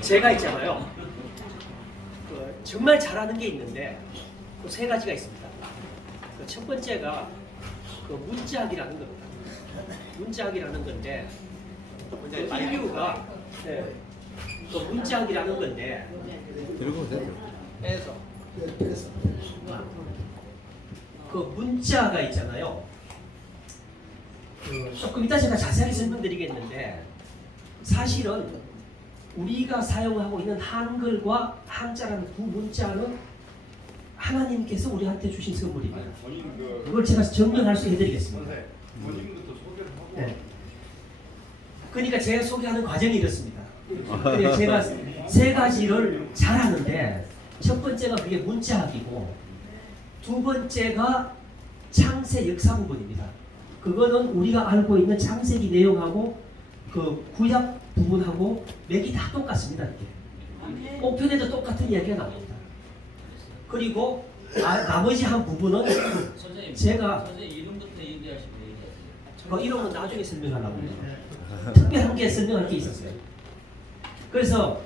제가 있잖아요. 정말 잘하는 게 있는데 그 세 가지가 있습니다. 첫 번째가 문자학이라는 겁니다. 문자학이라는 건데 인류가 문자학이라는 건데 그 문자가 있잖아요. 조금 이따 제가 자세하게 설명드리겠는데 사실은 우리가 사용하고 있는 한글과 한자라는 두 문자는 하나님께서 우리한테 주신 선물입니다. 그걸 제가 증명할 수 해드리겠습니다. 네. 그러니까 제가 소개하는 과정이 이렇습니다. 제가 세 가지를 잘하는데 첫 번째가 그게 문자학이고 두 번째가 창세 역사 부분입니다. 그거는 우리가 알고 있는 창세기 내용하고 그 구약 부분하고 맥이 다 똑같습니다. 이게. 옥편에도 똑같은 이야기가 나옵니다. 그리고 나머지 한 부분은 선생님, 제가 선생님 이름부터 얘기하시면 이름은 나중에 설명하려고 합니다. 특별한 게 설명할 게 있었어요. 그래서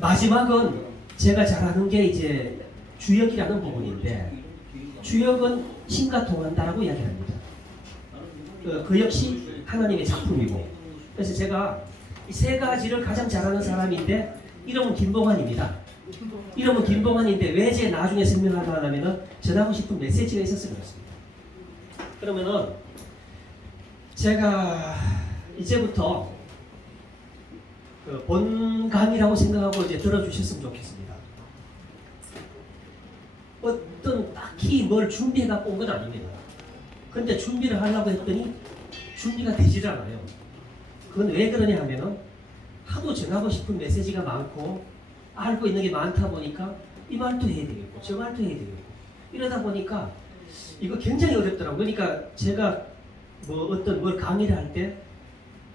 마지막은 제가 잘하는 게 이제 주역이라는 부분인데 주역은 신과 통한다라고 이야기합니다. 그 역시 하나님의 작품이고 그래서 제가 이 세 가지를 가장 잘하는 사람인데 이름은 김봉환입니다. 이름은 김봉환인데 왜 제 나중에 설명하려 하냐면은 전하고 싶은 메시지가 있어서 그렇습니다. 그러면은 제가 이제부터 본 강의라고 생각하고 이제 들어주셨으면 좋겠습니다. 어떤 딱히 뭘 준비해 갖고 온 건 아닙니다. 근데 준비를 하려고 했더니 준비가 되질 않아요. 그건 왜 그러냐 하면은 하도 전하고 싶은 메시지가 많고 알고 있는 게 많다 보니까 이 말도 해야 되겠고 저 말도 해야 되겠고 이러다 보니까 이거 굉장히 어렵더라고요. 그러니까 제가 뭐 어떤 뭘 강의를 할 때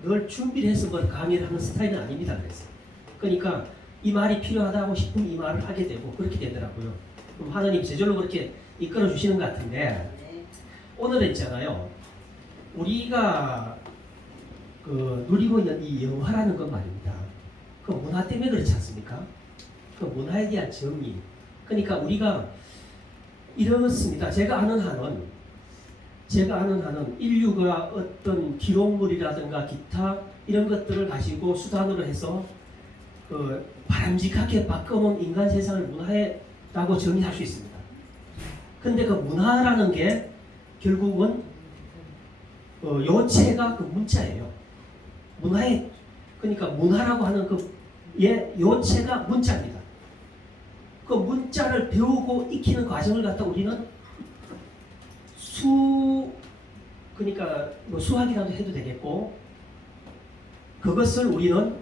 늘 준비를 해서 뭘 강의를 하는 스타일은 아닙니다. 그래서 그러니까 이 말이 필요하다고 싶으면 이 말을 하게 되고 그렇게 되더라고요. 그럼 하나님 제절로 그렇게 이끌어 주시는 것 같은데 오늘은 있잖아요. 우리가 누리고 있는 이 영화라는 건 말입니다. 그 문화 때문에 그렇지 않습니까? 그 문화에 대한 정의. 그러니까 우리가 이렇습니다. 제가 아는 한은 인류가 어떤 기록물이라든가 기타 이런 것들을 가지고 수단으로 해서 바람직하게 바꿔놓은 인간 세상을 문화라고 정의할 수 있습니다. 근데 그 문화라는 게 결국은 요체가 그 문자예요. 문화의 그러니까 문화라고 하는 요체가 문자입니다. 그 문자를 배우고 익히는 과정을 갖다 우리는 그러니까 뭐 수학이라도 해도 되겠고 그것을 우리는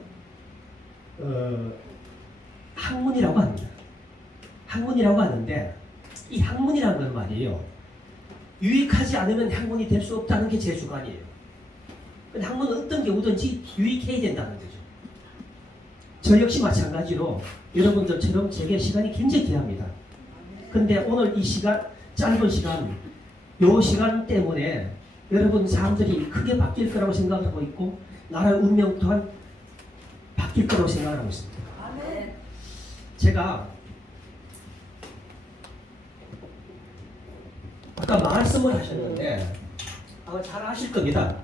학문이라고 합니다. 학문이라고 하는데 이 학문이라는 건 말이에요. 유익하지 않으면 학문이 될 수 없다는 게 제 주관이에요. 근데 학문은 어떤 경우든지 유익해야 된다는 거죠. 저 역시 마찬가지로 여러분들처럼 제게 시간이 굉장히 귀합니다. 근데 오늘 이 시간, 짧은 시간, 요 시간 때문에 여러분 사람들이 크게 바뀔 거라고 생각하고 있고 나라의 운명 또한 바뀔 거라고 생각하고 있습니다. 제가 아까 말씀을 하셨는데 아마 잘 아실 겁니다.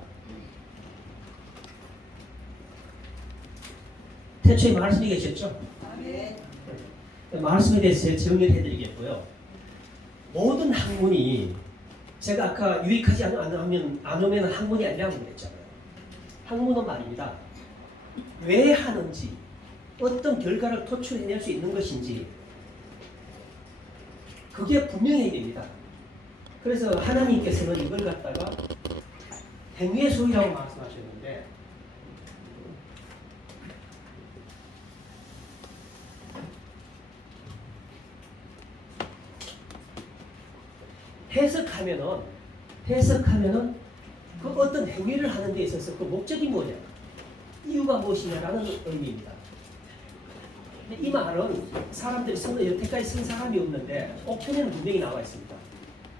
태초에 말씀이 계셨죠? 말씀에 대해서 정리를 해드리겠고요. 모든 학문이 제가 아까 유익하지 않으면 학문이 아니라고 그랬잖아요. 학문은 말입니다. 왜 하는지 어떤 결과를 도출해낼 수 있는 것인지 그게 분명해야 됩니다. 그래서 하나님께서는 이걸 갖다가 행위의 소유라고 말씀하셨는데 해석하면은 그 어떤 행위를 하는 데 있어서 그 목적이 뭐냐, 이유가 무엇이냐라는 의미입니다. 이 말은 사람들이 여태까지 쓴 사람이 없는데 옥편에는 분명히 나와 있습니다.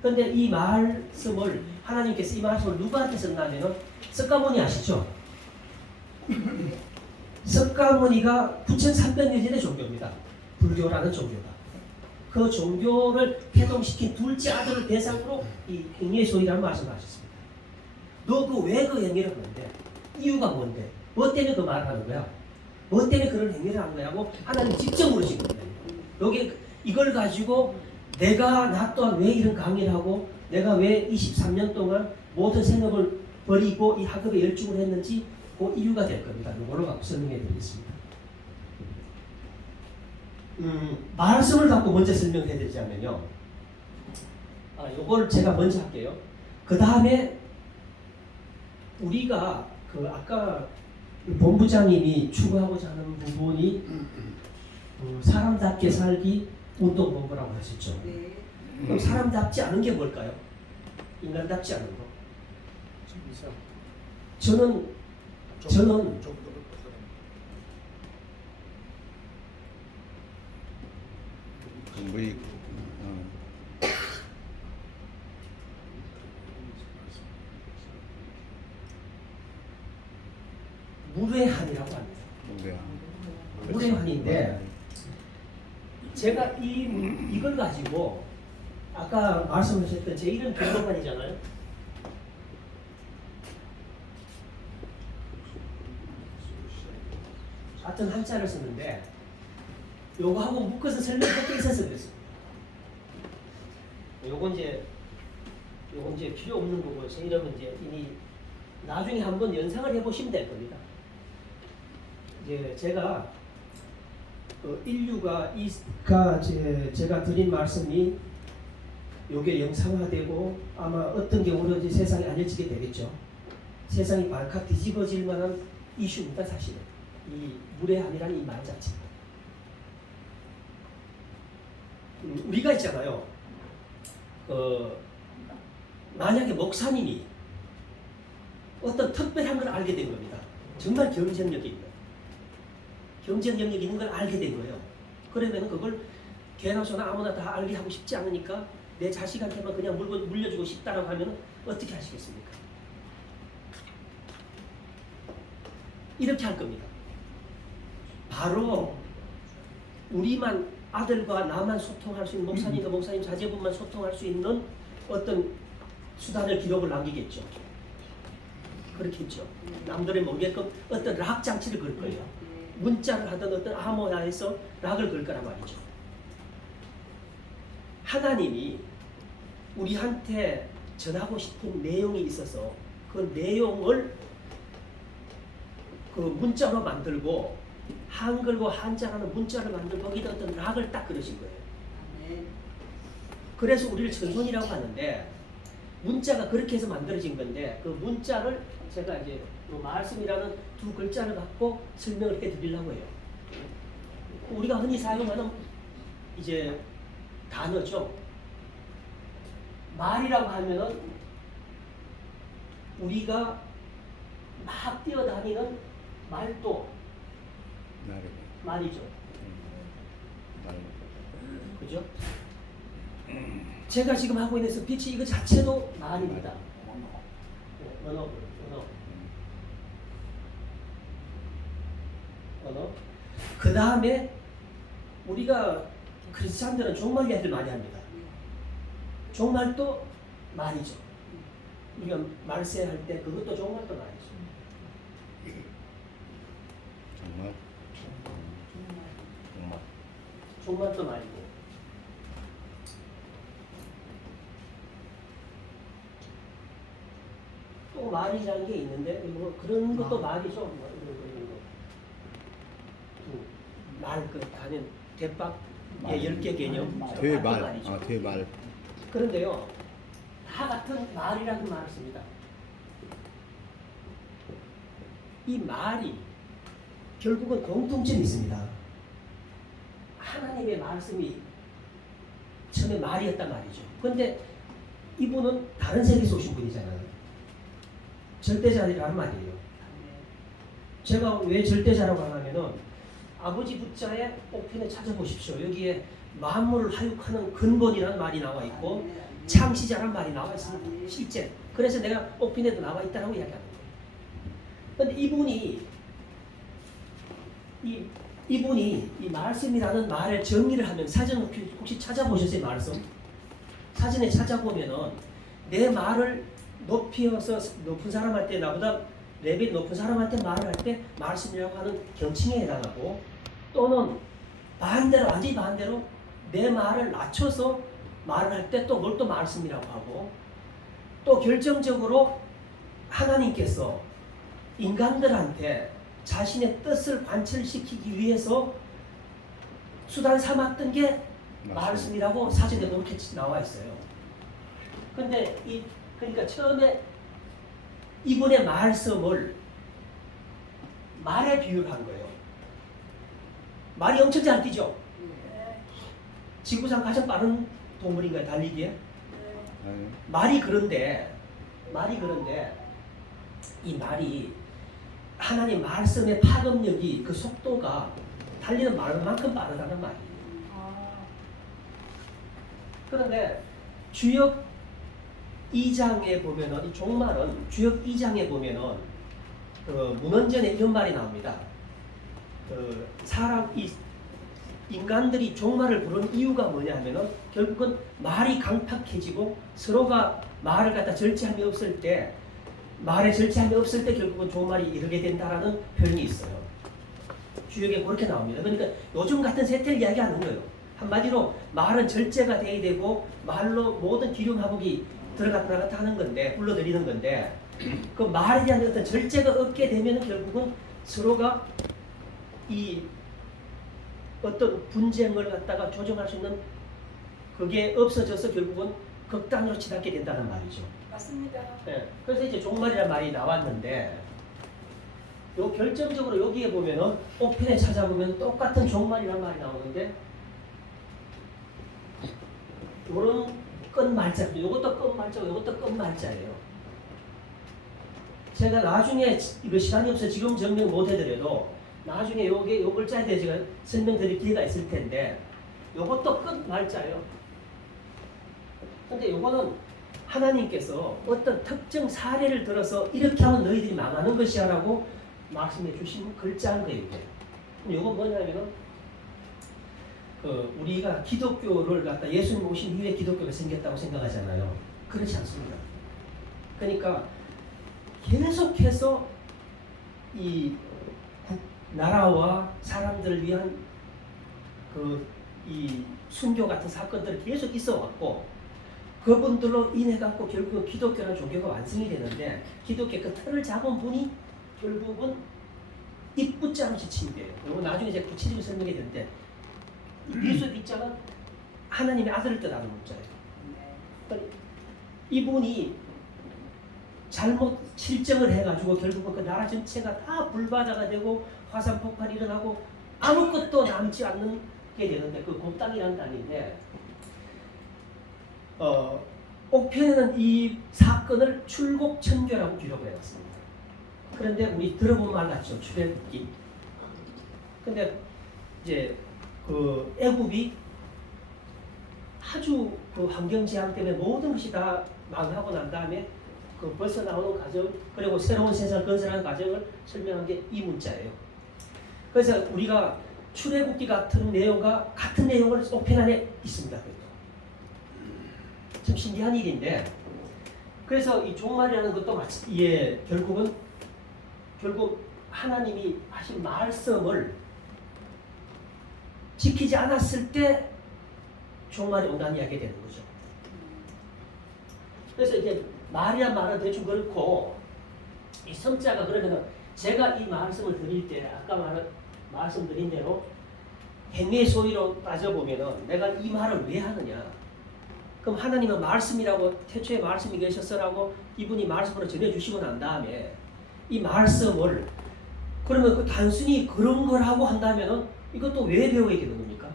그런데 이 말씀을 하나님께서 이 말씀을 누구한테 썼냐면은 석가모니 아시죠? 석가모니가 9300년 전의 종교입니다. 불교라는 종교가. 그 종교를 태동시킨 둘째 아들을 대상으로 이 행위의 소위라는 말씀하셨습니다. 너 그 왜 그 행위를 하는데? 이유가 뭔데? 뭐 때문에 그 말을 하는 거야? 뭐 때문에 그런 행위를 하는 거야? 하고 하나님 직접 물으신 겁니다. 여기 이걸 가지고 내가 나 또한 왜 이런 강의를 하고 내가 왜 23년 동안 모든 생업을 버리고 이 학업에 열중을 했는지 그 이유가 될 겁니다. 이거를 갖고 설명해 드리겠습니다. 말씀을 갖고 먼저 설명해 드리자면요. 요걸 제가 먼저 할게요. 그 다음에 우리가 그 아까 본부장님이 추구하고자 하는 부분이 사람답게 살기 운동본부라고 하셨죠. 네. 그럼 사람답지 않은 게 뭘까요? 인간답지 않은 거. 저는 무익 무례한이라고 합니다. 무례한 무례한인데 제가 이걸 가지고 아까 말씀하셨던 제 이름 변호관이잖아요. 같은 한자를 썼는데 요거하고 묶어서 설명할 게 있어서 그랬습니다. 요건 이제 필요 없는 거고 제 이름은 이제 이미 나중에 한번 연상을 해보시면 될 겁니다. 이제 제가 인류가 제가 드린 말씀이 요게 영상화되고 아마 어떤 경우로 이제 세상에 알려지게 되겠죠. 세상이 발칵 뒤집어질 만한 이슈입니다, 사실은. 이 무례함이라는 이 말 자체가. 우리가 있잖아요. 만약에 목사님이 어떤 특별한 걸 알게 된 겁니다. 정말 경쟁력이 있는. 경쟁력이 있는 걸 알게 된 거예요. 그러면 그걸 개나 소나 아무나 다 알게 하고 싶지 않으니까 내 자식한테만 그냥 물려주고 싶다라고 하면 어떻게 하시겠습니까? 이렇게 할 겁니다. 바로 우리만 아들과 나만 소통할 수 있는 목사님과 목사님 자제분만 소통할 수 있는 어떤 수단을 기록을 남기겠죠. 그렇겠죠. 남들이 모르게끔 어떤 락 장치를 걸 거예요. 문자를 하던 어떤 암호화해서 락을 걸 거란 말이죠. 하나님이 우리한테 전하고 싶은 내용이 있어서 그 내용을 그 문자로 만들고 한글과 한자라는 문자를 만들고 거기다 어떤 락을 딱 그러신 거예요. 그래서 우리를 천손이라고 하는데 문자가 그렇게 해서 만들어진 건데 그 문자를 제가 이제 그 말씀이라는 두 글자를 갖고 설명을 해 드리려고 해요. 우리가 흔히 사용하는 이제 단어죠. 말이라고 하면은 우리가 막 뛰어다니는 말도 말이죠. 그죠? 제가 지금 하고 있는 스피치 이거 자체도 말입니다. 언어. 그 다음에 우리가 크리스찬들은 종말 이야기를 많이 합니다. 종말도 말이죠. 우리가 말세 할 때 그것도 종말도 말이죠. 종말도 말이고. 또 말이라는 게 있는데 뭐 그런 것도 말이죠. 뭐 이런 거. 말 하면 대박 10개 개념. 되말. 되말. 그런데요. 다 같은 말이라는 말을 씁니다. 이 말이 결국은 공통점이 있습니다. 하나님의 말씀이 처음에 말이었단 말이죠. 그런데 이분은 다른 세계에서 오신 분이잖아요. 절대자라는 말이에요. 제가 왜 절대자라고 하냐면은 아버지 부자의 옥편에 찾아보십시오. 여기에 만물을 하육하는 근본이라는 말이 나와 있고 창시자라는 말이 나와 있습니다. 실제. 그래서 내가 옥편에도 나와 있다라고 이야기하는 거예요. 그런데 이분이 이분이 이 말씀이라는 말을 정리를 하면 사전 혹시 찾아보셨어요? 말씀? 사전에 찾아보면은 내 말을 높이어서 높은 사람한테 나보다 레벨 높은 사람한테 말을 할 때 말씀이라고 하는 경칭에 해당하고 또는 반대로 완전히 반대로 내 말을 낮춰서 말을 할 때 또 뭘 또 말씀이라고 하고 또 결정적으로 하나님께서 인간들한테 자신의 뜻을 관철시키기 위해서 수단 삼았던 게 말씀이라고 사전에 그렇게 나와 있어요. 근데 그러니까 처음에 이분의 말씀을 말에 비유한 거예요. 말이 엄청 잘 뛰죠. 지구상 가장 빠른 동물인가요? 달리기에? 말이 그런데 이 말이 하나님 말씀의 파급력이 그 속도가 달리는 말만큼 빠르다는 말이에요. 그런데 주역 2장에 보면은 이 종말은 주역 2장에 보면은 그 문헌전에 이런 말이 나옵니다. 그 인간들이 종말을 부르는 이유가 뭐냐 하면은 결국은 말이 강팍해지고 서로가 말을 갖다 절제함이 없을 때 말에 절제함이 없을 때 결국은 종말이 이르게 된다라는 표현이 있어요. 주역에 그렇게 나옵니다. 그러니까 요즘 같은 세태를 이야기하는 거예요. 한마디로 말은 절제가 돼야 되고 말로 모든 기륭 화복이 들어갔다 나갔다 하는 건데 불러들이는 건데 그 말에 대한 어떤 절제가 없게 되면 결국은 서로가 이 어떤 분쟁을 갖다가 조정할 수 있는 그게 없어져서 결국은 극단으로 치닫게 된다는 말이죠. 맞습니다. 네. 그래서 이제 종말이라는 말이 나왔는데 요 결정적으로 여기에 보면은 옥편에 찾아보면 똑같은 종말이라는 말이 나오는데 요런 끝말자, 요것도 끝말자고 요것도 끝말자예요. 제가 나중에 이거 시간이 없어서 지금 증명 못 해드려도 나중에 요 글자에 대해 제가 설명드릴 기회가 있을 텐데 요것도 끝말자예요. 근데 요거는 하나님께서 어떤 특정 사례를 들어서 이렇게 하면 너희들이 망하는 것이야 라고 말씀해 주신 글자인 거예요. 이게. 요건 뭐냐면은 우리가 기독교를 갖다 예수님 오신 이후에 기독교가 생겼다고 생각하잖아요. 그렇지 않습니다. 그러니까 계속해서 이 나라와 사람들을 위한 이 순교 같은 사건들이 계속 있어 왔고 그분들로 인해 갖고 결국은 기독교라는 종교가 완성이 되는데 기독교 그 틀을 잡은 분이 결국은 입부자로 지칭이 돼요. 이거 나중에 제가 구체적으로 설명해 드릴 때 예수 입자가 하나님의 아들을 뜻하는 문자예요. 그러니까 이분이 잘못 실정을 해가지고 결국은 그 나라 전체가 다 불바다가 되고 화산 폭발이 일어나고 아무것도 남지 않는 게 되는데 그 곰땅이라는 땅인데 옥편에는 이 사건을 출곡천교라고 기록을 해놨습니다. 그런데 우리 들어본 말 같죠. 출애굽기. 근데 이제 그 애굽이 아주 그 환경 재앙 때문에 모든 것이 다 망하고 난 다음에 그 벌써 나오는 과정 그리고 새로운 세상을 건설하는 과정을 설명한 게 이 문자예요. 그래서 우리가 출애굽기 같은 내용과 같은 내용을 옥편 안에 있습니다. 참 신기한 일인데 그래서 이 종말이라는 것도 마치 결국 하나님이 하신 말씀을 지키지 않았을 때 종말이 온다는 이야기가 되는 거죠. 그래서 이제 말이란 말은 대충 그렇고 이 성자가 그러면은 제가 이 말씀을 드릴 때 아까 말씀드린 대로 행위의 소위로 따져보면은 내가 이 말을 왜 하느냐? 그럼 하나님은 말씀이라고 태초에 말씀이 계셨어라고 이분이 말씀으로 전해주시고 난 다음에 이 말씀을 그러면 그 단순히 그런 거라고 한다면은 이것도 왜 배워야 되는 겁니까?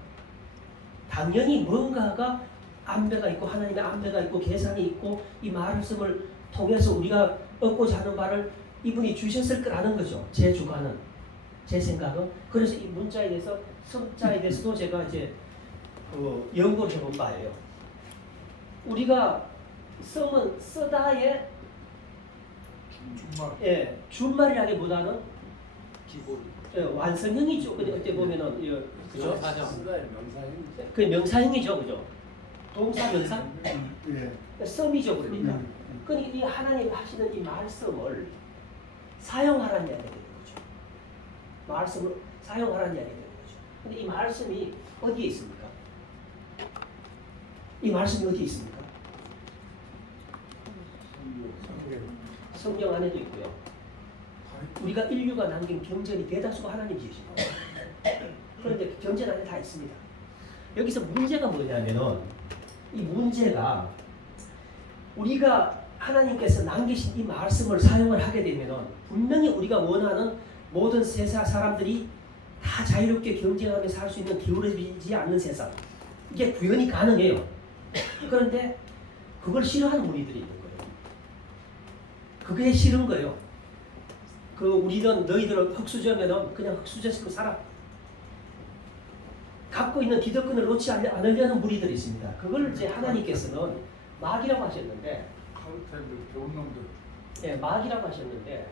당연히 뭔가가 안배가 있고 하나님의 안배가 있고 계산이 있고 이 말씀을 통해서 우리가 얻고자 하는 바를 이분이 주셨을 거라는 거죠. 제 주관은, 제 생각은. 그래서 이 문자에 대해서 성자에 대해서도 제가 이제 연구를 해본 바예요. 우리가 성은 쓰다의 준말. 준말이라기보다는 기본. 완성형이죠. 근데 어떻게 보면은 그죠? 사정. 그 명사형이죠, 그죠? 동사 명사 예. 썸이죠, 그러니까. 그러니까 이 하나님 하시는 이 말씀을 사용하라는 이야기가 되는 거죠. 말씀을 사용하라는 이야기가 되는 거죠. 근데 이 말씀이 어디에 있습니까? 이 말씀이 어디에 있습니까? 성경 안에도 있고요. 우리가 인류가 남긴 경전이 대다수가 하나님 지으신 거예요. 그런데 경전 안에 다 있습니다. 여기서 문제가 뭐냐면은 이 문제가 우리가 하나님께서 남기신 이 말씀을 사용을 하게 되면은 분명히 우리가 원하는 모든 세상 사람들이 다 자유롭게 경쟁하며 살 수 있는 기울어지지 않는 세상, 이게 구현이 가능해요. 그런데 그걸 싫어하는 무리들이 있는 거예요. 그게 싫은 거예요. 우리는 너희들은 흙수저면은 그냥 흙수저식으로 살아. 갖고 있는 기득권을 놓지 않으려는 무리들이 있습니다. 그걸 이제 하나님께서는 마귀라고 하셨는데, 좋은 놈들. 예, 마귀라고 하셨는데,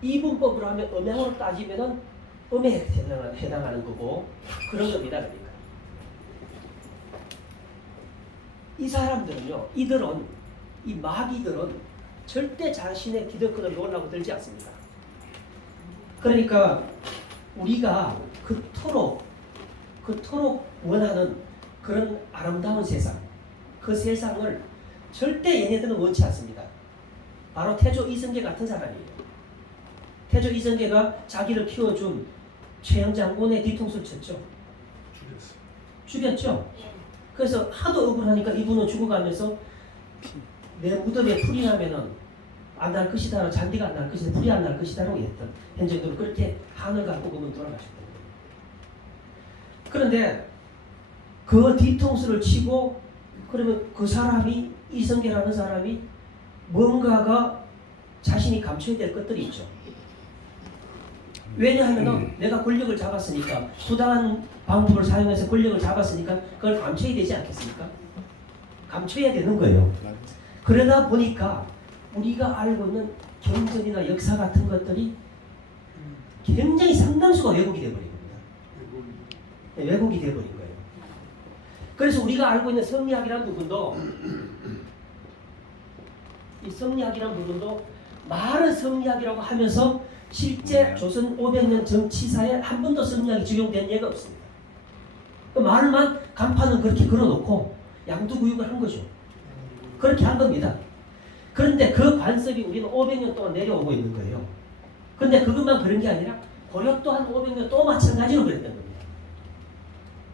이분법으로 하면 음양으로 따지면은 음에 해당하는 거고 그런 겁니다. 그러니까 이 사람들은요, 이 마귀들은 절대 자신의 기득권을 놓으려고 들지 않습니다. 그러니까 우리가 그토록 원하는 그런 아름다운 세상, 그 세상을 절대 얘네들은 원치 않습니다. 바로 태조 이성계 같은 사람이에요. 태조 이성계가 자기를 키워준 최영 장군의 뒤통수를 쳤죠. 죽였죠. 그래서 하도 억울하니까 이분은 죽어가면서 내 무덤에 풀이 나면은 안 날 것이다, 잔디가 안 날 것이다, 풀이 안 날 것이다라고 했던 현정도로 그렇게 한을 갖고 그분 돌아가셨던 거예요. 그런데 그 뒤통수를 치고 그러면 그 사람이 이성계라는 사람이 뭔가가 자신이 감춰야 될 것들이 있죠. 왜냐하면 내가 권력을 잡았으니까, 부당한 방법을 사용해서 권력을 잡았으니까 그걸 감춰야 되지 않겠습니까? 감춰야 되는 거예요. 그러다 보니까 우리가 알고 있는 경전이나 역사 같은 것들이 굉장히 상당수가 왜곡이 되어버린 겁니다. 네, 왜곡이 되어버린 거예요. 그래서 우리가 알고 있는 성리학이라는 부분도, 이 성리학이라는 부분도 말은 성리학이라고 하면서 실제 조선 500년 정치사에 한 번도 성리학이 적용된 예가 없습니다. 그 말만 간판은 그렇게 걸어놓고 양두구육을 한 거죠. 그렇게 한 겁니다. 그런데 그 관습이 우리는 500년 동안 내려오고 있는 거예요. 그런데 그것만 그런 게 아니라 고려 또한 500년 또 마찬가지로 그랬던 겁니다.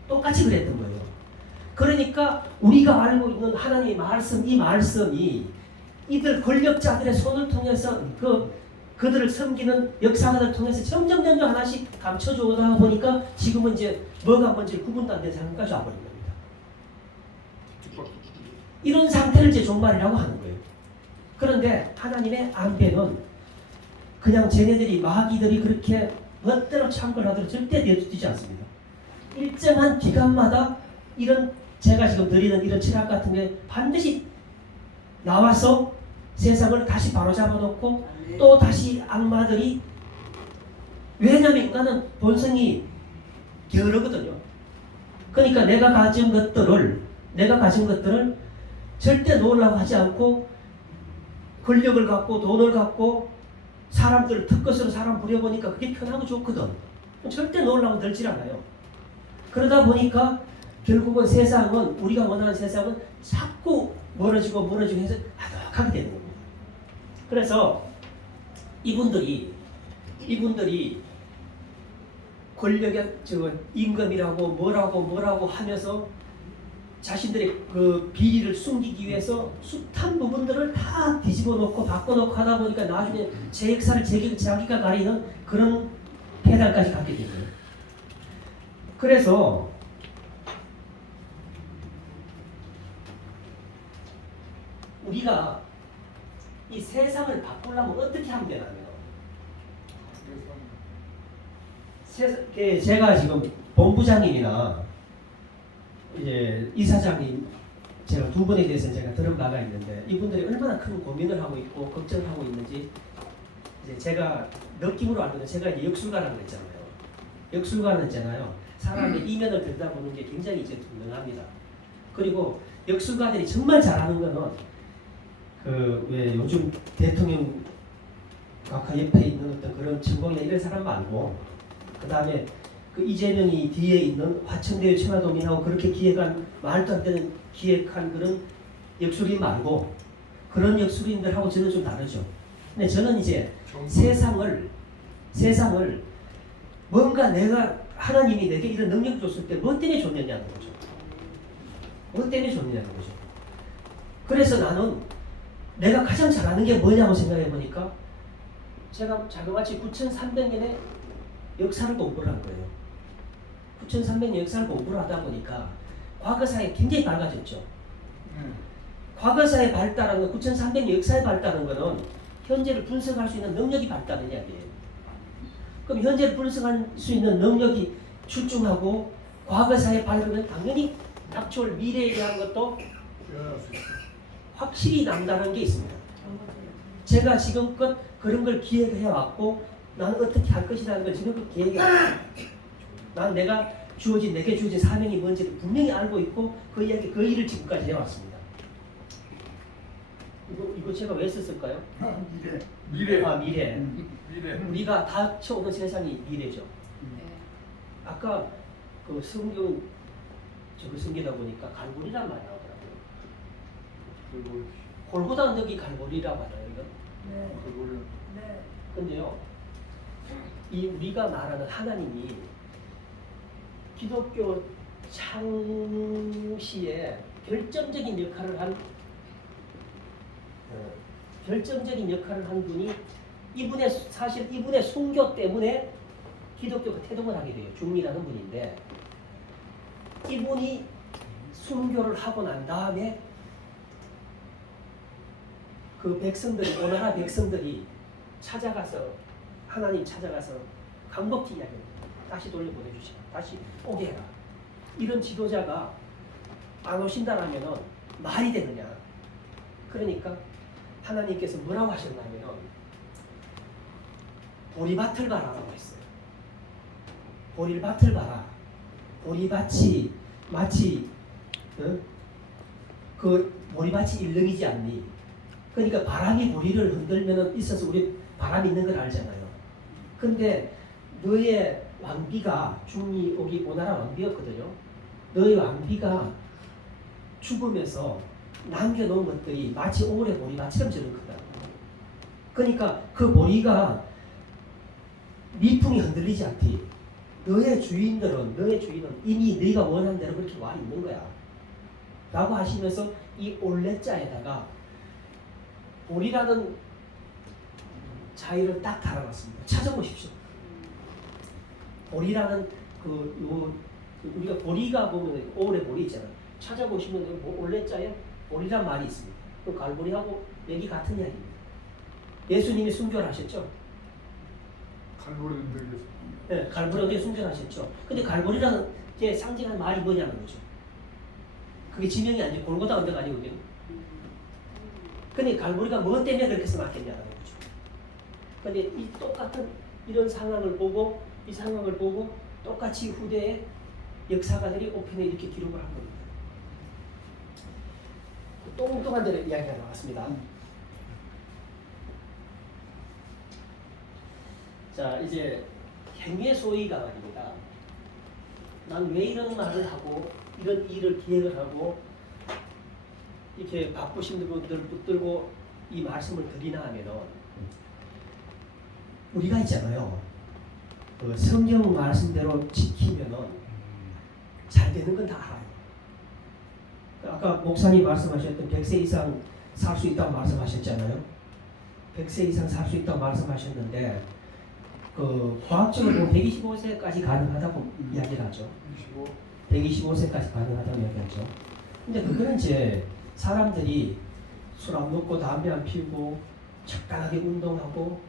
똑같이 그랬던 거예요. 그러니까 우리가 알고 있는 하나님의 말씀, 이 말씀이 이들 권력자들의 손을 통해서 그들을 섬기는 역사관을 통해서 점점 하나씩 감춰져 오다 보니까 지금은 이제 뭐가 뭔지 구분도 안 되는 상황까지 와버린 겁니다. 이런 상태를 이제 종말이라고 하는 거예요. 그런데 하나님의 안배는 그냥 쟤네들이 마귀들이 그렇게 멋대로 창궐하도록 절대 내두지 않습니다. 일정한 기간마다 이런 제가 지금 드리는 이런 철학 같은 게 반드시 나와서 세상을 다시 바로잡아 놓고 또 다시 악마들이, 왜냐하면 인간은 본성이 게으르거든요. 그러니까 내가 가진 것들을 절대 놓으려고 하지 않고 권력을 갖고 돈을 갖고 사람들을 턱것으로 사람 부려보니까 그게 편하고 좋거든. 절대 놓으려고 들질 않아요. 그러다 보니까 결국은 세상은, 우리가 원하는 세상은 자꾸 멀어지고 해서 아득하게 되는 겁니다. 그래서 이분들이 권력의 임금이라고 뭐라고 하면서 자신들의 그 비리를 숨기기 위해서 숱한 부분들을 다 뒤집어 놓고 바꿔놓고 하다 보니까 나중에 제 역사를 자기가 가리는 그런 패단까지 갖게 된 거예요. 그래서 우리가 이 세상을 바꾸려면 어떻게 하면 되나요? 제가 지금 본부장님이나 이제 이사장님, 제가 두 분에 대해서 제가 들은 바가 있는데 이분들이 얼마나 큰 고민을 하고 있고 걱정을 하고 있는지 이제 제가 느낌으로 알거든요. 제가 이제 역술가라는 거 있잖아요. 역술가는 있잖아요. 사람의 이면을 들여다보는 게 굉장히 이제 분명합니다. 그리고 역술가들이 정말 잘하는 거는 그 왜 요즘 대통령 각하 옆에 있는 어떤 그런 천공이나 이런 사람 말고 그 다음에 그 이재명이 뒤에 있는 화천대유 청와도민하고 그렇게 기획한 말도 안 되는 기획한 그런 역술인 말고 그런 역술인들하고 저는 좀 다르죠. 근데 저는 이제 세상을 뭔가 내가 하나님이 내게 이런 능력 줬을 때 뭐 때문에 줬느냐는 거죠. 뭐 때문에 줬느냐는 거죠. 그래서 나는 내가 가장 잘하는 게 뭐냐고 생각해 보니까 제가 자그마치 9,300년의 역사를 공부를 한 거예요. 9,300년 역사를 공부를 하다 보니까 과거사에 굉장히 밝아졌죠. 과거사의 발달한 거, 9,300년 역사의 발달한 거는 현재를 분석할 수 있는 능력이 발달한 이야기예요. 그럼 현재를 분석할 수 있는 능력이 출중하고 과거사의 발달은 당연히 닥쳐올 미래에 대한 것도 확실히 남다른 게 있습니다. 제가 지금껏 그런 걸 기획해 왔고 나는 어떻게 할 것이라는 걸 지금껏 기획해 왔어요. 난 내게 주어진 사명이 뭔지를 분명히 알고 있고 그 일을 지금까지 해왔습니다. 이거 제가 왜 썼을까요? 미래. 아, 미래. 미래. 우리가 닥쳐오는 세상이 미래죠. 네. 아까 그 성경 저거 성기다 보니까 갈보리란 말이 나오더라고요. 그리고 골고다 언덕이 갈보리라고 하나요, 이거? 네. 그리고 네. 근데요, 이 우리가 말하는 하나님이 기독교 창시에 결정적인 역할을 한 분이 사실 이분의 순교 때문에 기독교가 태동을 하게 돼요. 중리라는 분인데 이분이 순교를 하고 난 다음에 그 백성들이 오나라 백성들이 하나님 찾아가서 강복히 이야기합니다. 다시 돌려보내주시라. 다시 오게 해라. 이런 지도자가 안 오신다라면 말이 되느냐. 그러니까 하나님께서 뭐라고 하셨냐면 보리밭을 봐라라고 했어요. 보리밭을 봐라. 보리밭이 마치 그 보리밭이 일렁이지 않니? 그러니까 바람이 보리를 흔들면 있어서 우리 바람이 있는 걸 알잖아요. 근데 너의 왕비가 중리 오나라 왕비였거든요. 너의 왕비가 죽으면서 남겨놓은 것들이 마치 오래 보리밭처럼 저런 크다. 그러니까 그 보리가 미풍이 흔들리지 않디. 너의 주인은 이미 네가 원한 대로 그렇게 와 있는 거야. 라고 하시면서 이 올레자에다가 보리라는 자유를 딱 달아놨습니다. 찾아보십시오. 보리라는 우리가 보리가 보면 오래 보리 있잖아요. 찾아보시면 올레자에 보리란 말이 있습니다. 또 갈보리하고 맥이 같은 이야기입니다. 예수님이 순교를 하셨죠? 갈보리 언덕에서. 네, 갈보리 순교하셨죠. 근데 갈보리라는 게 상징하는 말이 뭐냐는 거죠. 그게 지명이 아니고 골고다 언덕 아니거든요. 근데 갈보리가 뭐 때문에 그렇게 써놨겠냐는 거죠. 근데 이 똑같은 이런 상황을 보고 이 상황을 보고 똑같이 후대의 역사가들이 오편에 이렇게 기록을 한 겁니다. 똥똥한 대로 이야기가 나왔습니다. 자, 이제 행위의 소위가 말입니다. 난 왜 이런 말을 하고 이런 일을 기획을 하고 이렇게 바쁘신 분들 붙들고 이 말씀을 드리나 하면은 우리가 있잖아요. 그 성경 말씀대로 지키면은 잘 되는 건 다 알아요. 아까 목사님 말씀하셨던 100세 이상 살 수 있다고 말씀하셨잖아요. 100세 이상 살 수 있다고 말씀하셨는데 그 과학적으로 보면 125세까지 가능하다고 이야기를 하죠. 125세까지 가능하다고 이야기하죠. 근데 그거는 이제 사람들이 술 안 먹고 담배 안 피우고 적당하게 운동하고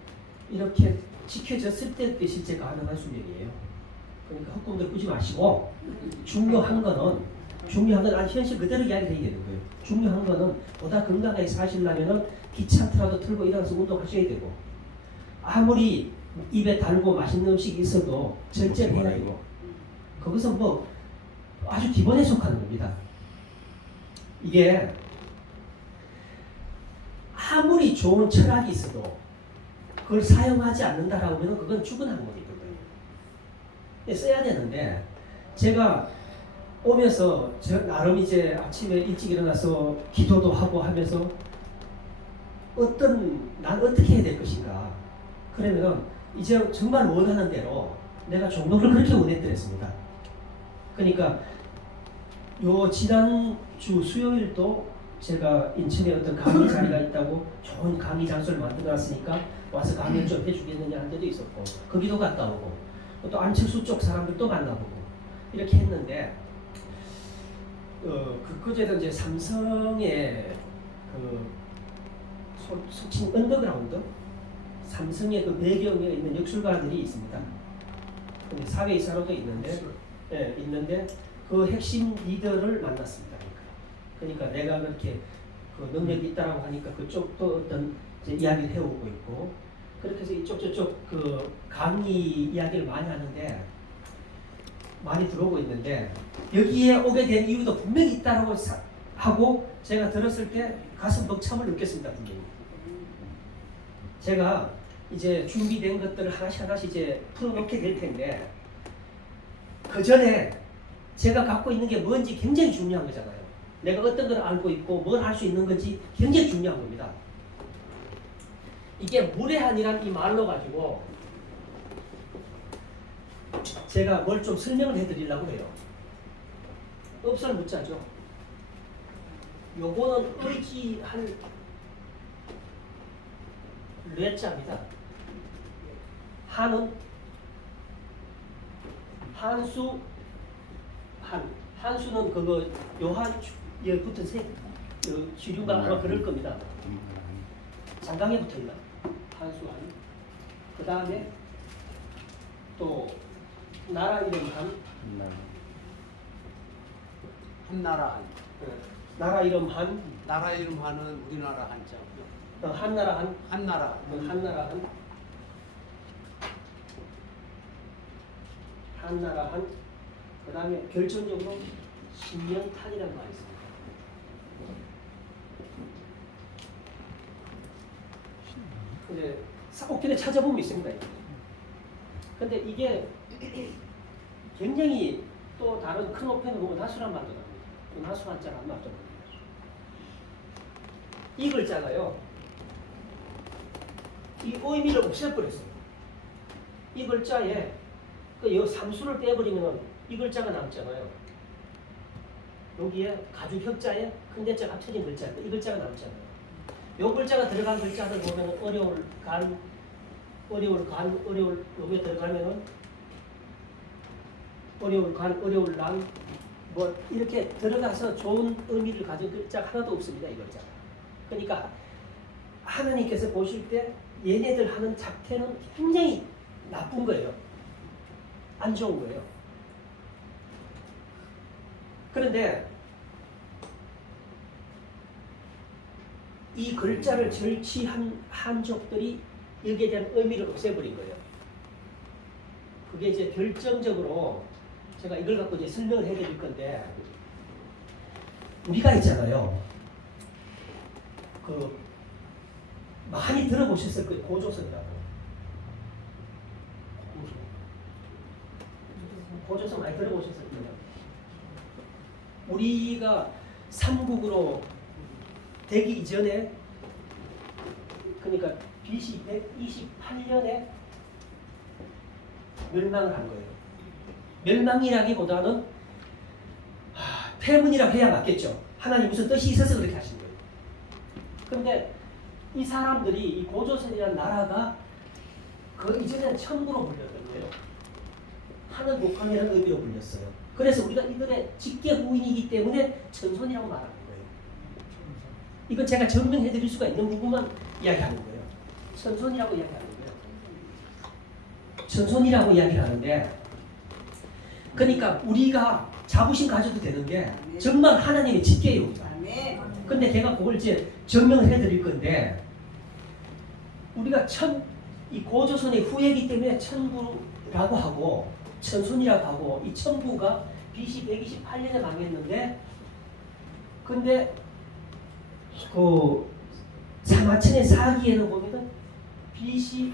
이렇게 지켜졌을 때 실제 가능한 수명이에요. 그러니까 헛꿈들 꾸지 마시고 중요한 거는 중요한 건 아니 현실 그대로 이야기를 해야 되는 거예요. 중요한 거는 보다 건강하게 사시려면은 기차트라도 틀고 일어나서 운동하셔야 되고 아무리 입에 달고 맛있는 음식이 있어도 절제를 해야 되고 그것은 뭐 아주 기본에 속하는 겁니다. 이게 아무리 좋은 철학이 있어도 그걸 사용하지 않는다라고 하면 그건 죽은 학문이거든요. 써야 되는데 제가 오면서 저 나름 이제 아침에 일찍 일어나서 기도도 하고 하면서 난 어떻게 해야 될 것인가. 그러면 이제 정말 원하는 대로 내가 종로를 그렇게 원했더랬습니다. 그러니까 요 지난주 수요일도 제가 인천에 어떤 강의 자리가 있다고 좋은 강의 장소를 만들어놨으니까 와서 강의 좀 해주겠느냐 한 데도 있었고 거기도 갔다 오고 또 안철수 쪽 사람들도 만나보고 이렇게 했는데 그제도 이제 삼성의 그 속칭 언더그라운드 삼성의 그 배경에 있는 역술가들이 있습니다. 근데 사회이사로도 있는데 있는데 그 핵심 리더를 만났습니다. 그러니까 내가 그렇게 그 능력이 있다라고 하니까 그쪽도 어떤 이제 이야기를 해오고 있고 그렇게 해서 이쪽 저쪽 그 강의 이야기를 많이 하는데 많이 들어오고 있는데 여기에 오게 된 이유도 분명히 있다라고 하고 제가 들었을 때 가슴 벅참을 느꼈습니다. 분명히 제가 이제 준비된 것들을 하나씩 이제 풀어놓게 될 텐데 그 전에 제가 갖고 있는 게 뭔지 굉장히 중요한 거잖아요. 내가 어떤 걸 알고 있고 뭘 할 수 있는 건지 굉장히 중요한 겁니다. 이게 무례한이란 이 말로 가지고 제가 뭘 좀 설명을 해드리려고 해요. 업설무자죠. 요거는 의지할 뇌자입니다. 한은 한수 한수는 그거 요한에 붙은 세 주류가 아마 그럴 겁니다. 장강에 붙어 있나? 한수 한. 그 다음에 또 나라 이름 한나라 한. 나라 이름 한. 나라 이름 한은 우리나라 한자. 한나라 한. 한나라. 한나라 한. 한나라 한. 그 다음에 결정적으로 신명탄이라는 말이 있습니다. 근데 사옥길에 찾아보면 있습니다. 근데 이게 굉장히 또 다른 큰 어편을 보면 나수란 말도 납니다. 나수 한자란 말도 납니다. 이 글자가요. 이 의미를 없애버렸어요. 이 글자에 그 삼수를 빼버리면 이 글자가 남잖아요. 여기에 가죽혁자에 큰 대자 합쳐진 글자인데 이 글자가 남잖아요. 이 글자가 들어간 글자를 보면 어려울 여기에 들어가면은 어려울 난 뭐 이렇게 들어가서 좋은 의미를 가진 글자가 하나도 없습니다. 이 글자가. 그러니까 하나님께서 보실 때 얘네들 하는 작태는 굉장히 나쁜 거예요. 안 좋은 거예요. 그런데 이 글자를 절취한 한족들이 여기에 대한 의미를 없애버린 거예요. 그게 이제 결정적으로 제가 이걸 갖고 이제 설명을 해드릴 건데 우리가 있잖아요. 그 많이 들어보셨을 거예요. 고조선이라고. 고조선 많이 들어보셨을 거예요. 우리가 삼국으로 되기 이전에 그러니까 BC 128년에 멸망을 한 거예요. 멸망이라기보다는 폐문이라고 해야 맞겠죠. 하나님 무슨 뜻이 있어서 그렇게 하신 거예요. 그런데 이 사람들이 이 고조선이라는 나라가 그 이전에는 천부로 불렸던 거예요. 하늘 복함이라는 의미로 불렸어요. 그래서 우리가 이들의 직계 후인이기 때문에 천손이라고 말하는 거예요. 이건 제가 증명해 드릴 수가 있는 부분만 이야기하는 거예요. 천손이라고 이야기하는 거예요. 천손이라고 이야기를 하는데 그러니까 우리가 자부심 가져도 되는 게 정말 하나님의 집계예요. 아멘. 근데 걔가 그걸 이제 증명을 해드릴 건데 우리가 이 고조선의 후예이기 때문에 천부라고 하고 천순이라고 하고 이 천부가 BC 128년에 망했는데 근데 그 사마천의 사기에는 보면은 BC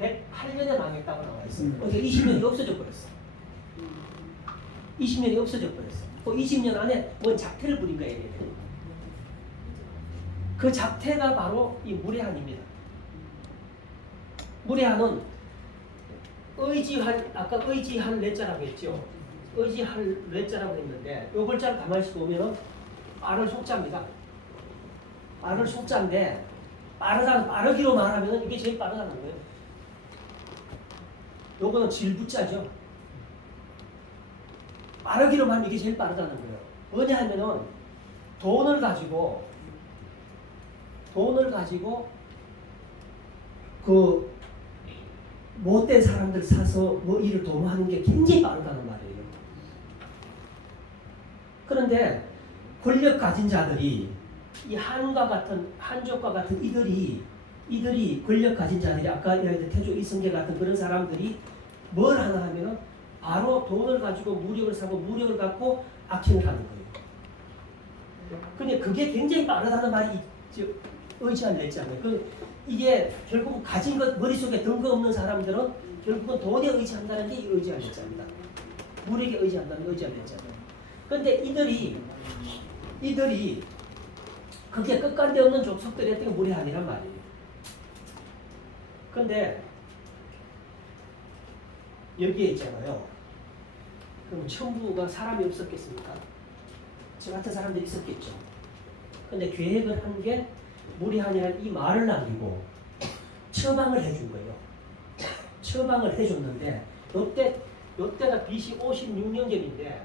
108년에 망했다고 나와 있어요. 어떻게 20년이 없어져 버렸어. 20년이 없어져 버렸어. 그 20년 안에 뭔 작태를 부린 거예요. 얘네들이. 그 작태가 바로 이 무례한입니다. 무례한은 의지한 아까 의지한 레자라고 했죠. 의지할 레자라고 했는데 요 글자를 가만히 보면은 빠를 속자입니다. 빠를 속자인데 빠르기로 말하면 이게 제일 빠르다는 거예요. 요거는 질부자죠. 빠르기로 말하면 이게 제일 빠르다는 거예요. 뭐냐 하면은 돈을 가지고 그 못된 사람들 사서 뭐 일을 도모하는 게 굉장히 빠르다는 말이에요. 그런데 권력 가진 자들이 이 한족과 같은 이들이 권력 가진 자들이 아까 태조 이성계 같은 그런 사람들이 뭘 하나 하면은 바로 돈을 가지고 무력을 사고 무력을 갖고 악행을 하는 거예요. 근데 그게 굉장히 빠르다는 말이 의지한 냈잖아요. 이게 결국 가진 것 머릿속에 든거 없는 사람들은 결국은 돈에 의지한다는 게 의지한 냈자입니다. 무력에 의지한다는 게 의지한 냈잖아요. 근데 이들이 그게 끝간데 없는 족속들이 했던 게 무례한이란 말이에요. 근데 여기에 있잖아요. 그럼 천부가 사람이 없었겠습니까? 저 같은 사람들이 있었겠죠. 근데 계획을 한 게 무례한이라는 이 말을 남기고 처방을 해준 거예요. 처방을 해줬는데 요때가 BC 56년경인데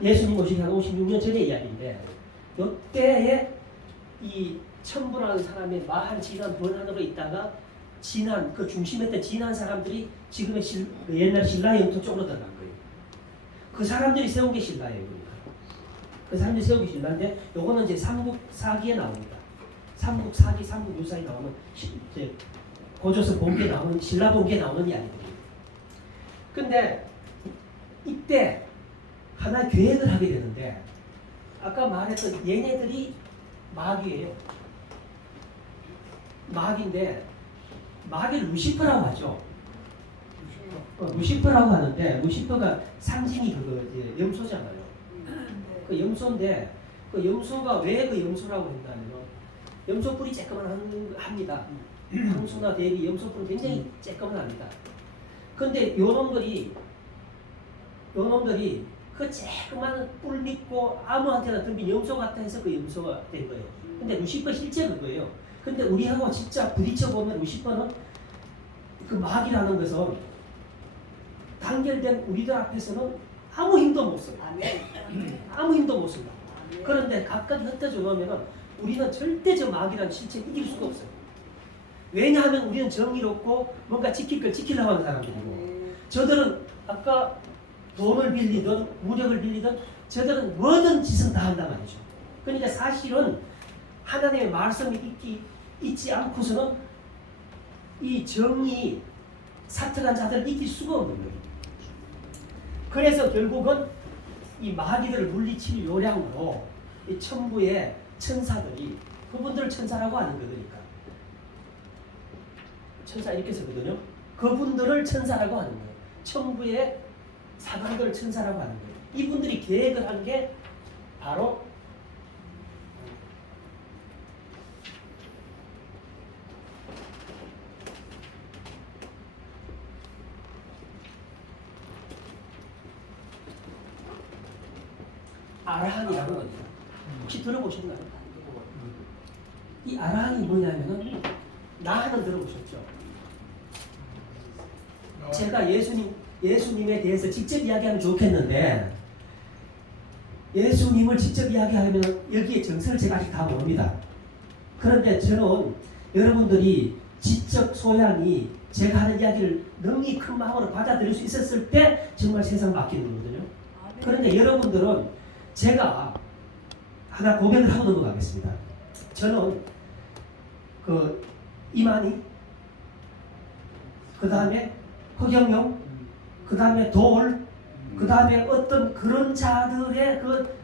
예수님 오시기 한 56년 전의 이야기인데 요때에 이 천부라는 사람이 마한 진한 번한으로 있다가 진한 그 중심했던 진한 사람들이 지금의 옛날 신라 영토 쪽으로 들어간 거예요. 그 사람들이 세운 게 신라예요. 그 사람들이 세운 게 신라인데 요거는 이제 삼국사기에 나옵니다. 삼국사기, 삼국유사에 나오는 이제 고조선 본기에 나오는 신라 본기에 나오는 이야기들이에요. 근데 이때 하나의 계획을 하게 되는데 아까 말했던 얘네들이 마귀예요. 마귀인데 마귀를 루시퍼라고 하죠. 루시퍼라고 하는데 루시퍼가 상징이 그거 염소잖아요. 그 염소인데 그 염소가 왜 그 염소라고 했냐면 염소 뿔이 쬐끄만 합니다. 황소나 대비 염소 뿔은 굉장히 쬐끄만 합니다. 근데 요놈들이 그 쬐끄만 뿔 믿고 아무한테나 덤빈 염소 같다 해서 그 염소가 된 거예요. 근데 루시퍼 실제 그거예요. 근데 우리하고 진짜 부딪혀보면 루시퍼는 그 마귀라는 것은 단결된 우리들 앞에서는 아무 힘도 못 써요. 아무 힘도 못 씁니다. 그런데 가까이 흩어져 놓으면 우리는 절대 저 마귀라는 실체를 이길 수가 없어요. 왜냐하면 우리는 정의롭고 뭔가 지킬 걸 지키려고 하는 사람들이고 저들은 아까 돈을 빌리든 무력을 빌리든 저들은 뭐든 짓은 다 한단 말이죠. 그러니까 사실은 하나님의 말씀이 있지 않고서는 이 정의 사특한 자들을 이길 수가 없는 거예요. 그래서 결국은 이 마귀들을 물리칠 요량으로 이 천부의 천사들이 그분들을 천사라고 하는 거니까 천사 이렇게 쓰거든요. 그분들을 천사라고 하는 거예요. 천부의 사관들을 천사라고 하는 거예요. 이분들이 계획을 한 게 바로 아라한이라는 겁니다. 혹시 들어보셨나요? 이 아라한이 뭐냐면은 나는 들어보셨죠? 제가 예수님에 대해서 직접 이야기하면 좋겠는데 예수님을 직접 이야기하면 여기에 정설을 제가 아직 다 모릅니다. 그런데 저는 여러분들이 지적 소양이 제가 하는 이야기를 능히 큰 마음으로 받아들일 수 있었을 때 정말 세상 바뀌는 거거든요. 그런데 여러분들은 제가 하나 고백을 하고 넘어가겠습니다. 저는 그 이만희, 그 다음에 허경영, 그 다음에 도올, 그 다음에 어떤 그런 자들의 그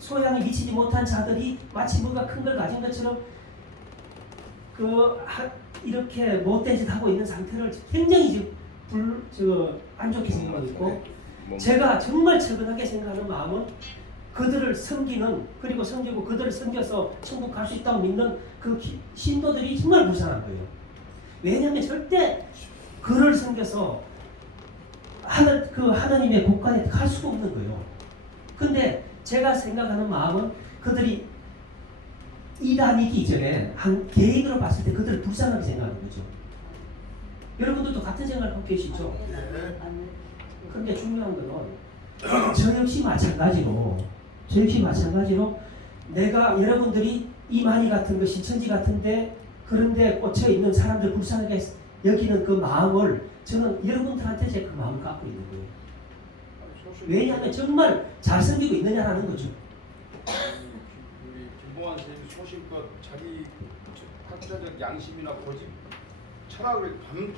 소양이 미치지 못한 자들이 마치 뭔가 큰 걸 가진 것처럼 이렇게 못된 짓 하고 있는 상태를 굉장히 안 좋게 생각하고 있고, 제가 정말 철근하게 생각하는 마음은 그들을 섬기는, 그리고 섬기고 그들을 섬겨서 천국 갈 수 있다고 믿는 그 신도들이 정말 무상한 거예요. 왜냐하면 절대 그를 섬겨서 하나님의 국가에 갈 수가 없는 거예요. 근데 제가 생각하는 마음은 그들이 이단이기 이전에 한 계획으로 봤을 때 그들을 불쌍하게 생각하는 거죠. 여러분들도 같은 생각을 갖고 계시죠? 그런데 중요한 거는 저 역시 마찬가지로 내가 여러분들이 이만희 같은 거 신천지 같은데 그런데 꽂혀 있는 사람들 불쌍하게 여기는 그 마음을 저는 여러분들한테 제 그 마음을 갖고 있는 거예요. 왜냐하면 정말 잘 섬기고 있느냐라는 거죠. 우리 김봉환 선생님 소신껏 자기 학자적 양심이나 고집 철학을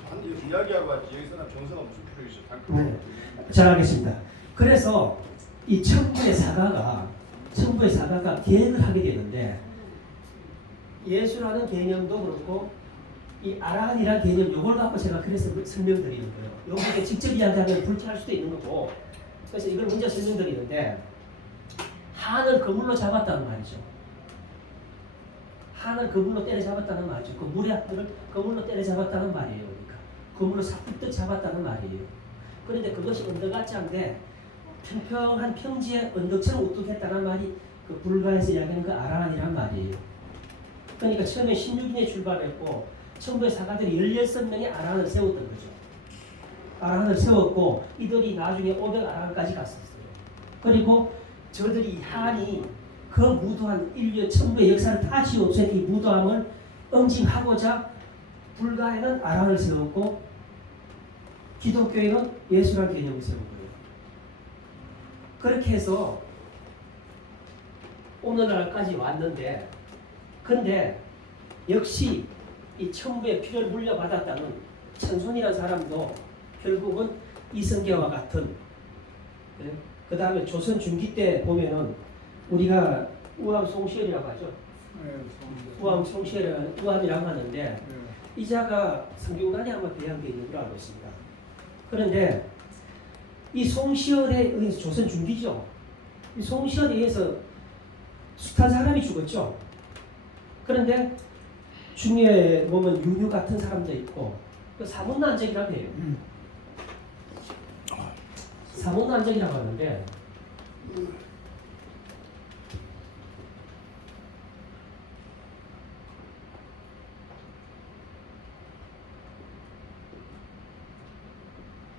반드시 이야기하고 하지 여기서는 정서가 무슨 필요 있어? 네, 잘하겠습니다. 그래서 이 천부의 사가가 계획을 하게 되는데, 예수라는 개념도 그렇고 이 아라한이라는 개념, 요걸 갖고 제가 그래서 설명드리는 거예요. 요게 직접 이야기하면 불쾌할 수도 있는 거고, 그래서 이걸 먼저 설명드리는데, 한을 그물로 잡았다는 말이죠. 한을 그물로 때려잡았다는 말이죠. 그 물의 한을 그물로 때려잡았다는 말이에요. 그러니까 그물로 삽듯 잡았다는 말이에요. 그런데 그것이 언덕 같지 않게 평평한 평지의 언덕처럼 우뚝했다는 말이 그 불가에서 이야기하는 그 아라한이란 말이에요. 그러니까 처음에 16인에 출발했고 천부의 사가들이 16명의 아라한을 세웠던 거죠. 아라한을 세웠고 이들이 나중에 500 아라한까지 갔었어요. 그리고 저들이 한이 그 무도한 인류 천부의 역사를 다 지워없앤 이 무도함을 응징하고자 불가에는 아라한을 세웠고 기독교에는 예수라는 개념을 세운 거예요. 그렇게 해서 오늘날까지 왔는데, 근데 역시 이 천부의 피를 물려받았다는 천손이라는 사람도 결국은 이성계와 같은, 그 다음에 조선 중기 때 보면은 우리가 우암송시열이라고 하죠. 우암이라고 하는데 이 자가 성균관에 아마 배양되어 있는 걸로 알고 있습니다. 그런데 이 송시열에 의해서 조선 중기죠. 이 송시열에 의해서 숱한 사람이 죽었죠. 그런데 중에 보면 윤유 같은 사람도 있고 그 사문난적이라고 해요. 사문난적이라고 하는데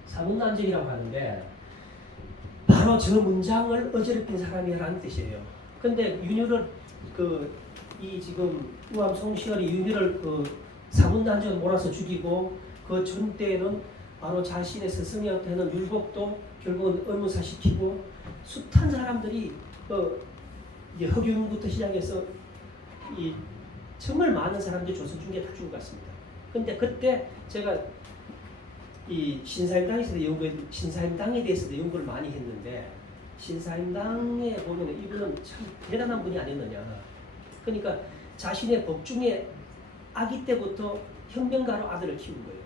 사문난적이라고 하는데 바로 저 문장을 어지럽힌 사람이라는 뜻이에요. 근데 윤유를 이 지금 우암 송시열이 윤유를 사문난적을 몰아서 죽이고 그 전때에는 바로 자신의 스승이었다는 율곡도 결국은 의문사시키고 숱한 사람들이 이제 허균부터 시작해서 이 정말 많은 사람들이 조선 중에 다 죽어갔습니다. 근데 그때 제가 이 신사임당에 대해서도 연구를 많이 했는데 신사임당에 보면 이분은 참 대단한 분이 아니었느냐. 그러니까 자신의 법중에 아기 때부터 혁명가로 아들을 키운 거예요.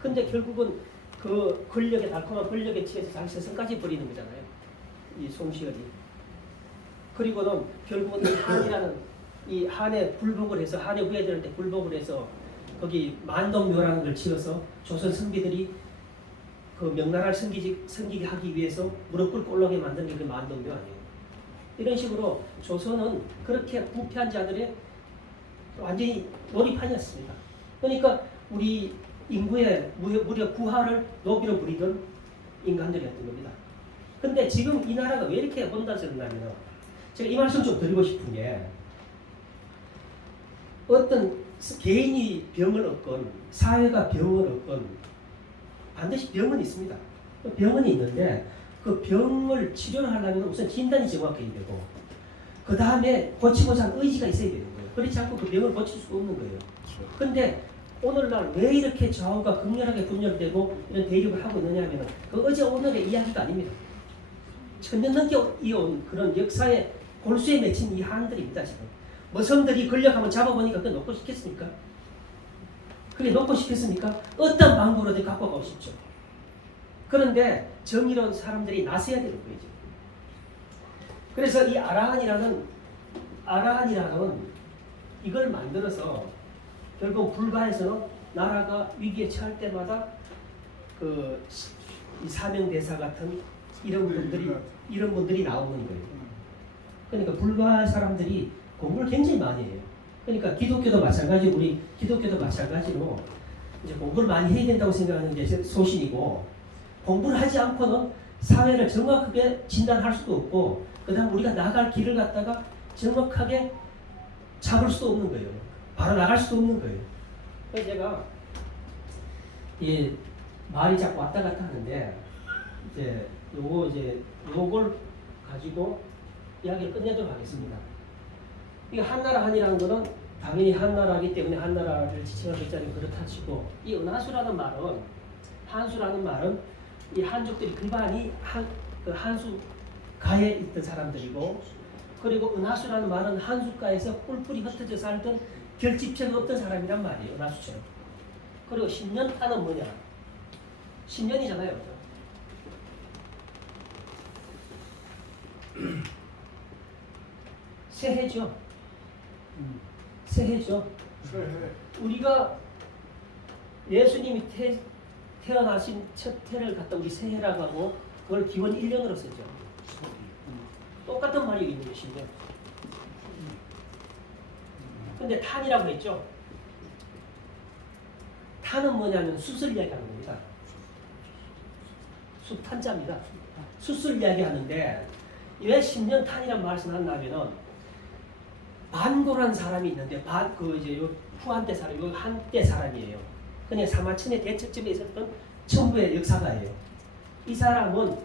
근데 결국은 그 권력에 달콤한 권력에 취해서 자기 스승까지 버리는 거잖아요. 이 송시열이. 그리고는 결국은 이 한이라는 이 한에 굴복을 해서 한의 후예들한테 굴복을 해서 거기 만동묘라는 걸 지어서 조선 선비들이 그 명나라를 섬기게 하기 위해서 무릎 꿇고 올라오게 만든 게 그 만동묘 아니에요. 이런 식으로 조선은 그렇게 부패한 자들의 완전히 놀이판이었습니다. 그러니까 우리 인구의 무려 9할을 노비로 부리던 인간들이었던 겁니다. 근데 지금 이 나라가 왜 이렇게 혼란스럽냐면 제가 이 말씀 좀 드리고 싶은 게 어떤 개인이 병을 얻건 사회가 병을 얻건 반드시 병은 있습니다. 병은 있는데 그 병을 치료를 하려면 우선 진단이 정확해야 되고 그 다음에 고치고자 하는 의지가 있어야 되는 거예요. 그렇지 않고 그 병을 고칠 수가 없는 거예요. 근데 오늘날 왜 이렇게 좌우가 극렬하게 분열되고 이런 대립을 하고 있느냐 하면 그 어제 오늘의 이야기가 아닙니다. 천년 넘게 이어온 그런 역사의 골수에 맺힌 이 한들입니다. 지금 머슴들이 권력하면 잡아보니까 그거 놓고 싶겠습니까? 그게 놓고 싶겠습니까? 어떤 방법으로든 갖고 가고 싶죠. 그런데 정의로운 사람들이 나서야 되는 거죠. 그래서 이 아라한이라는 이걸 만들어서 결국 불가에서는 나라가 위기에 처할 때마다 이 사명대사 같은 이런 분들이 나오는 거예요. 그러니까 불가 사람들이 공부를 굉장히 많이 해요. 그러니까 기독교도 마찬가지로 우리 기독교도 마찬가지로 이제 공부를 많이 해야 된다고 생각하는 게 소신이고 공부를 하지 않고는 사회를 정확하게 진단할 수도 없고 그다음 우리가 나갈 길을 갖다가 정확하게 잡을 수도 없는 거예요. 바로 나갈 수도 없는 거예요. 그래서 제가 이 말이 자꾸 왔다 갔다 하는데 요걸 가지고 이야기를 끝내도록 하겠습니다. 이 한나라 한이라는 거는 당연히 한나라이기 때문에 한나라를 지칭하고 있자니 그렇다 치고 이 은하수라는 말은 이 한족들이 근반이 한수 가에 있던 사람들이고 그리고 은하수라는 말은 한숫가에서 뿔뿔이 흩어져 살던 결집체가 없던 사람이란 말이에요. 은하수처럼. 그리고 10년타는 뭐냐? 10년이잖아요. 새해죠. 새해죠. 우리가 예수님이 태어나신 첫 해를 갖다 우리 새해라고 하고 그걸 기원 1년으로 쓰죠. 똑같은 말이 있는 것인데 근데 탄이라고 했죠. 탄은 뭐냐면 숫을 이야기하는 겁니다. 숫탄자입니다. 숫을 이야기하는데 왜 10년 탄이란 말을 썼냐면은 반고라는 사람이 있는데 이제 후한때 사람, 요 한때 사람이에요. 그냥 사마천의 대척점에 있었던 천부의 역사가예요. 이 사람은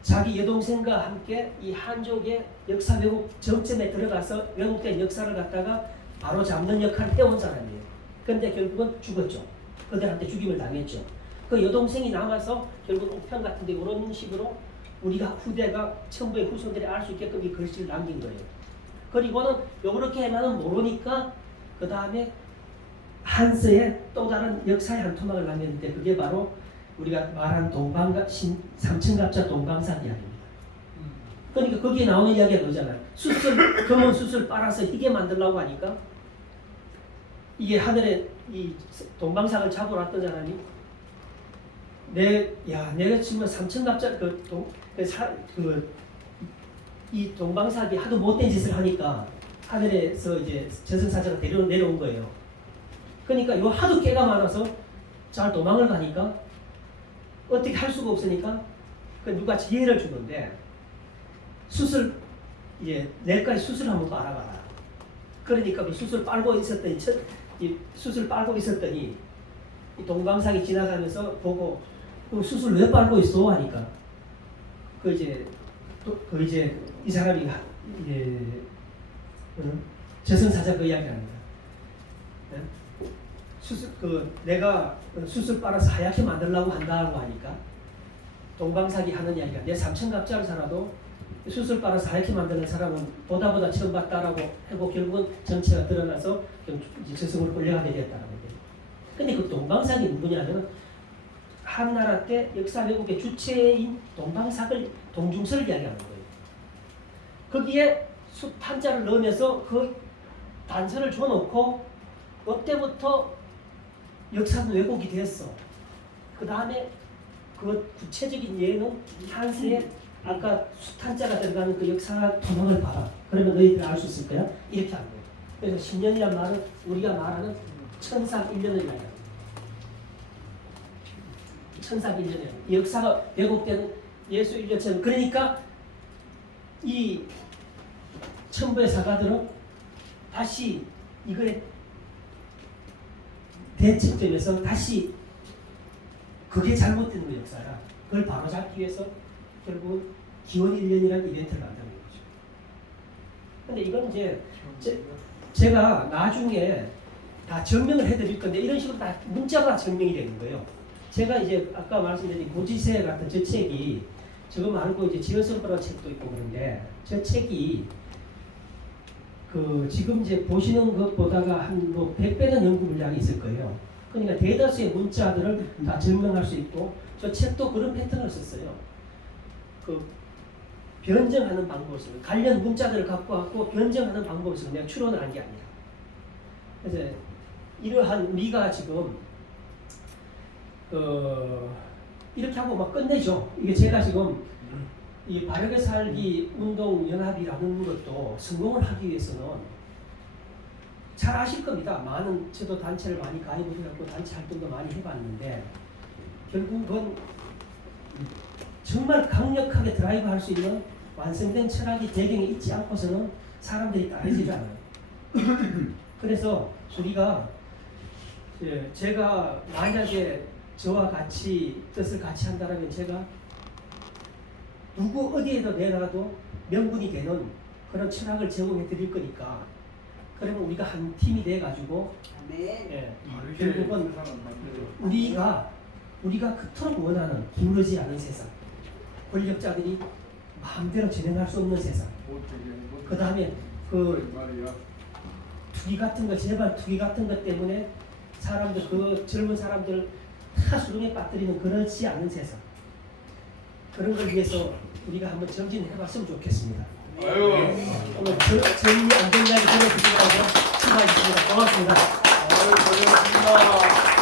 자기 여동생과 함께 이 한족의 역사 왜곡 정점에 들어가서 왜곡된 역사를 갖다가 바로 잡는 역할을 해온 사람이에요. 그런데 결국은 죽었죠. 그들한테 죽임을 당했죠. 그 여동생이 남아서 결국 옥편 같은 데 이런 식으로 우리가 후대가 천부의 후손들이 알 수 있게끔 이 글씨를 남긴 거예요. 그리고는 요렇게 해만은 모르니까 그 다음에 한서의 또 다른 역사의 한 토막을 남겼는데 그게 바로 우리가 말한 삼천갑자 동방산 이야기입니다. 그러니까 거기에 나오는 이야기가 그거잖아요. 검은 숯을 빨아서 희게 만들려고 하니까 이게 하늘에 이 동방산을 잡으러 왔던 사람이 내가 지금 삼천갑자 이 동방삭이 하도 못된 짓을 하니까 하늘에서 이제 저승사자가 내려온 거예요. 그러니까 요 하도 깨가 많아서 잘 도망을 가니까 어떻게 할 수가 없으니까 누가 지혜를 주는데 내까지 숯을 한번 빨아봐라. 그러니까 그 숯을 빨고 있었더니 이 동방삭이 지나가면서 보고 그 숯을 왜 빨고 있어 하니까 이제 이 사람이 저승사자 그 이야기합니다. 내가 숯을 빨아서 하얗게 만들려고 한다고 하니까 동방삭이 하는 이야기가 내 삼천갑자를 살아도 숯을 빨아서 하얗게 만드는 사람은 보다 처음 봤다라고 하고 결국은 정체가 드러나서 저승으로 끌려가게 됐다라고 해요. 근데 그 동방삭이 누구냐면 한나라 때 역사 왜곡의 주체인 동중설을 이야기하는 거예요. 거기에 숫한자를 넣으면서 그 단서를 줘놓고 그때부터 역사는 왜곡이 됐어. 그 다음에 그 구체적인 예는 한세에 아까 숫한자가 들어가는 그 역사 토막을 봐라. 그러면 너희들 알 수 있을 거야. 이렇게 하는 거예요. 그래서 10년이란 말은 우리가 말하는 천상 1년을 이야기합니다. 천상 1년이에요. 역사가 왜곡되는 예수 1년처럼. 그러니까 이 천부의 사가들은 다시 이거에 대책점에서 다시 그게 잘못된 거 역사라 그걸 바로잡기 위해서 결국은 기원 1년이라는 이벤트를 만드는 거죠. 근데 이건 이제 제가 나중에 다 증명을 해드릴 건데 이런 식으로 다 문자가 증명이 되는 거예요. 제가 이제 아까 말씀드린 고지세 같은 저 책이 저거 말고 이제 지어설거라는 책도 있고 그런데 저 책이 그 지금 이제 보시는 것보다가 한 뭐 100배는 연구 분량이 있을 거예요. 그러니까 대다수의 문자들을 다 증명할 수 있고 저 책도 그런 패턴을 썼어요. 그 변정하는 방법을 써요. 관련 문자들을 갖고 왔고 변정하는 방법을 써요. 그냥 추론을 한 게 아니라. 그래서 이러한 우리가 지금 이렇게 하고 막 끝내죠. 이게 제가 지금 이 바르게 살기 운동 연합이라는 것도 성공을 하기 위해서는 잘 아실 겁니다. 많은 저도 단체를 많이 가입을 하고 단체 활동도 많이 해봤는데 결국은 정말 강력하게 드라이브 할 수 있는 완성된 철학이 배경에 있지 않고서는 사람들이 따르지 않아요. 그래서 우리가 제가 만약에 저와 같이 뜻을 같이 한다면 제가 누구 어디에도 내놔도 명분이 되는 그런 철학을 제공해 드릴 거니까 그러면 우리가 한 팀이 돼 가지고 결국은 우리가 그토록 원하는 기울어지지 않은 세상, 권력자들이 마음대로 진행할 수 없는 세상, 그 다음에 그 투기 같은 거, 제발 투기 같은 것 때문에 사람들, 그 젊은 사람들 다 수동에 빠뜨리는 그렇지 않은 세상, 그런 걸 위해서 우리가 한번 정진해봤으면 좋겠습니다. 오늘 정리 안전하게 전해주시라고 수고하셨습니다. 고맙습니다. 고생하셨습니다.